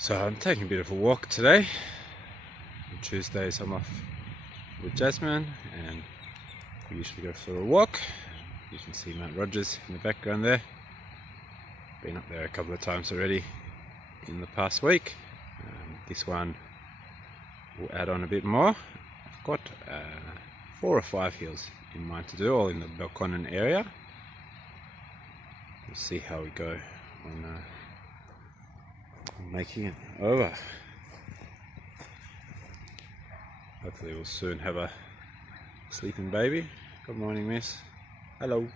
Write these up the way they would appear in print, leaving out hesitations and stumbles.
So I'm taking a bit of a walk today. On Tuesdays I'm off with Jasmine and we usually go for a walk. You can see Mount Rogers in the background there. Been up there a couple of times already in the past week. This one will add on a bit more. I've got 4 or 5 hills in mind to do, all in the Belconnen area. We'll see how we go on making it over. Hopefully we'll soon have a sleeping baby. Good morning, miss. Hello.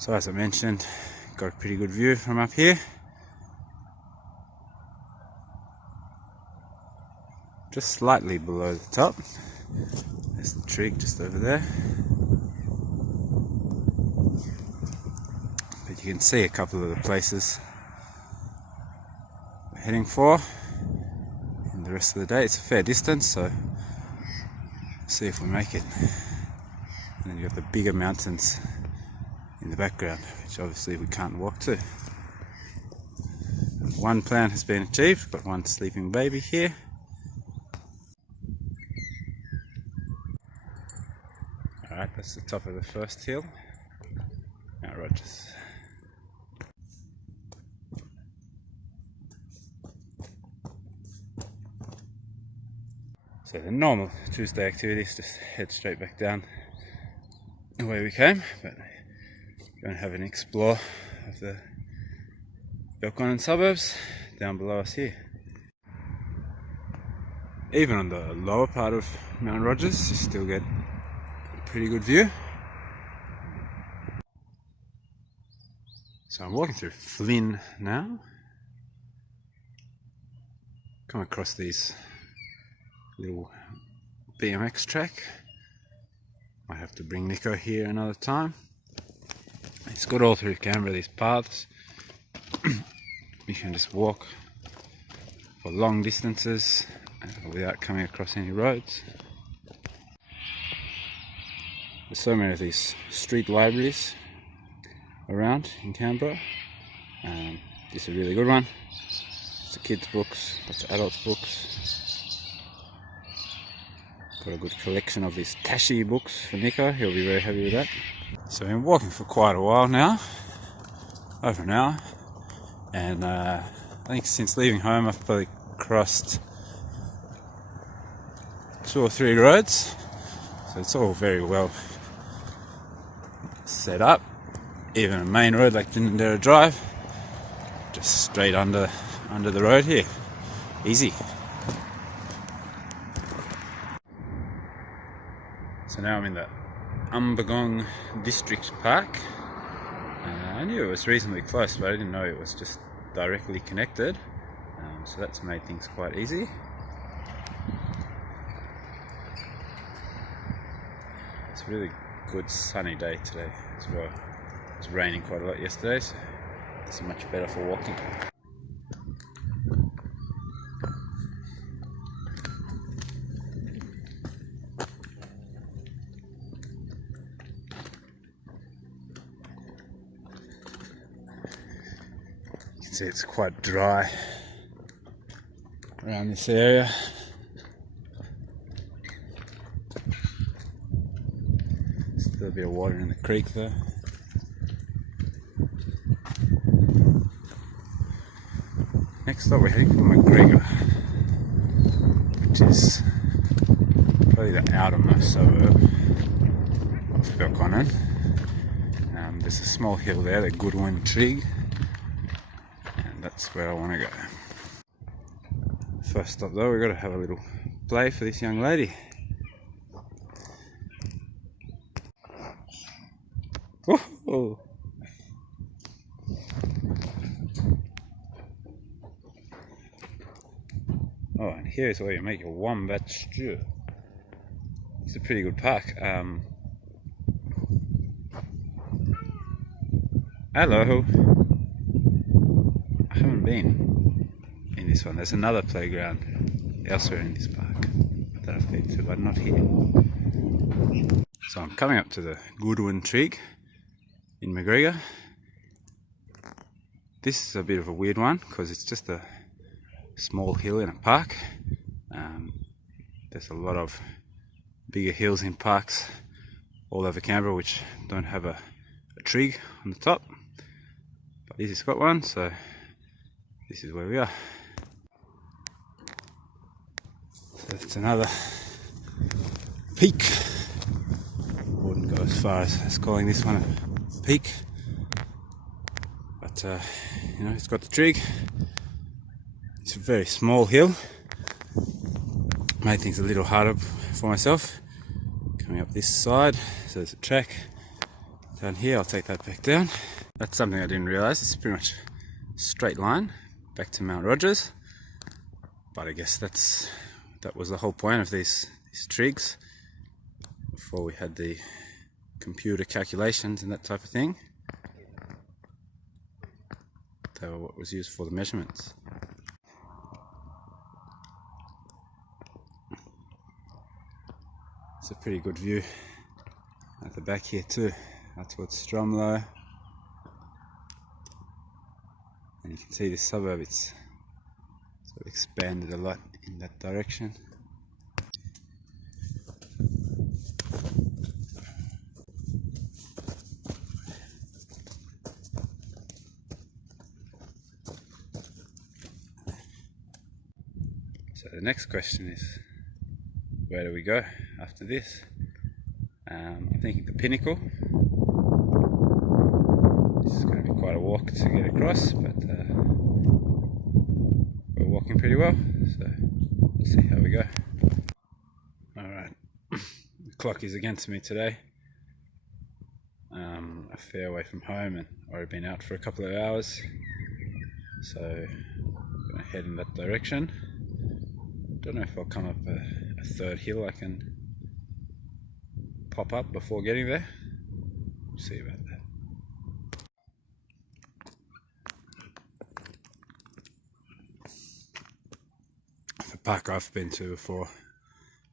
So as I mentioned, got a pretty good view from up here. Just slightly below the top. There's the Trig just over there. But you can see a couple of the places we're heading for in the rest of the day. It's a fair distance, so see if we make it. And then you've got the bigger mountains in the background, which obviously we can't walk to. One plan has been achieved, got one sleeping baby here. Alright, that's the top of the first hill. Mount Rogers. So the normal Tuesday activities, just head straight back down the way we came, but go and have an explore of the Belconnen suburbs down below us here. Even on the lower part of Mount Rogers, you still get a pretty good view. So I'm walking through Flynn now. Come across these little BMX track. Might have to bring Nico here another time. It's good all through Canberra, these paths. You can just walk for long distances without coming across any roads. There's so many of these street libraries around in Canberra. This is a really good one. Lots of kids' books, lots of adults' books. Got a good collection of these Tashi books for Nico, he'll be very happy with that. So I've been walking for quite a while now, over an hour, and I think since leaving home I've probably crossed 2 or 3 roads, so it's all very well set up. Even a main road like Dindera Drive, just straight under the road here, easy. So now I'm in the Umbagong District Park. I knew it was reasonably close, but I didn't know it was just directly connected. So that's made things quite easy. It's a really good sunny day today as well. It was raining quite a lot yesterday, so it's much better for walking. See, it's quite dry around this area. Still a bit of water in the creek though. Next up we're heading for McGregor, which is probably the outermost suburb of Belconnen. There's a small hill there, the Goodwin Trig. That's where I want to go. First up though, we've got to have a little play for this young lady. Woohoo! Oh, and here's where you make your wombat stew. It's a pretty good park. Hello. I haven't been in this one. There's another playground elsewhere in this park that I've been to, but not here. So I'm coming up to the Goodwin Trig in McGregor. This is a bit of a weird one because it's just a small hill in a park. There's a lot of bigger hills in parks all over Canberra which don't have a trig on the top, but this has got one, so this is where we are. So it's another peak. Wouldn't go as far as calling this one a peak, but you know, it's got the trig. It's a very small hill. Made things a little harder for myself coming up this side. So there's a track down here. I'll take that back down. That's something I didn't realise. It's pretty much a straight line back to Mount Rogers, but I guess that was the whole point of these trigs before we had the computer calculations and that type of thing. They were what was used for the measurements. It's a pretty good view at the back here too, out towards Stromlo. And you can see this suburb, it's sort of expanded a lot in that direction. So the next question is, where do we go after this? I'm thinking the Pinnacle. This is going to be quite a walk to get across, but we're walking pretty well, so we'll see how we go. Alright, the clock is against me today. A fair way from home and already been out for a couple of hours, so I'm going to head in that direction. Don't know if I'll come up a third hill I can pop up before getting there. We'll see about that. The park I've been to before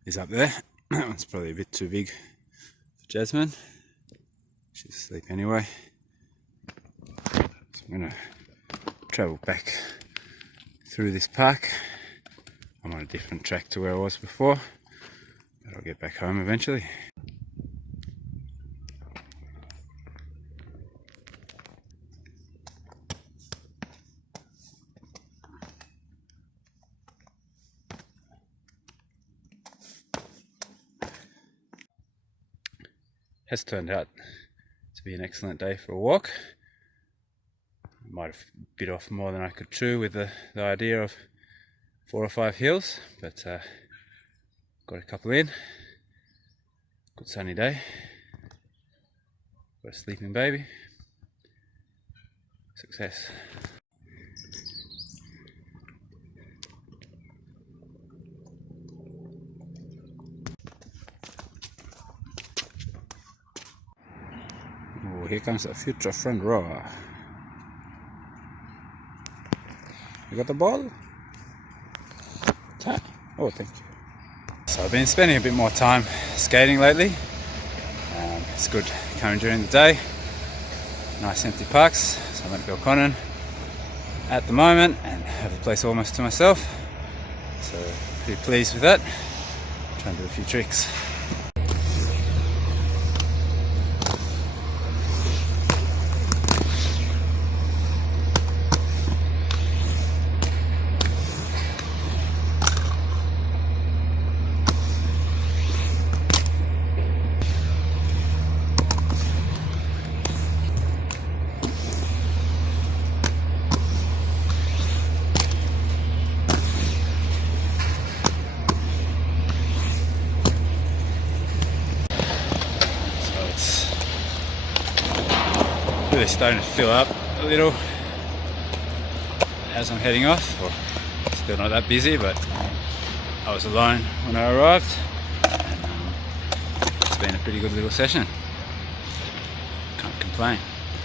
is up there. That one's probably a bit too big for Jasmine. She's asleep anyway. So I'm going to travel back through this park. I'm on a different track to where I was before, but I'll get back home eventually. Has turned out to be an excellent day for a walk. I might have bit off more than I could chew with the idea of 4 or 5 hills, but got a couple in. Good sunny day. Got a sleeping baby. Success. Oh, here comes a future front rower. You got the ball? Oh, thank you. So I've been spending a bit more time skating lately. It's good coming during the day. Nice empty parks. So I'm at Belconnen at the moment and have the place almost to myself. So pretty pleased with that. Trying to do a few tricks. Really starting to fill up a little as I'm heading off. Well, still not that busy, but I was alone when I arrived, and it's been a pretty good little session. Can't complain.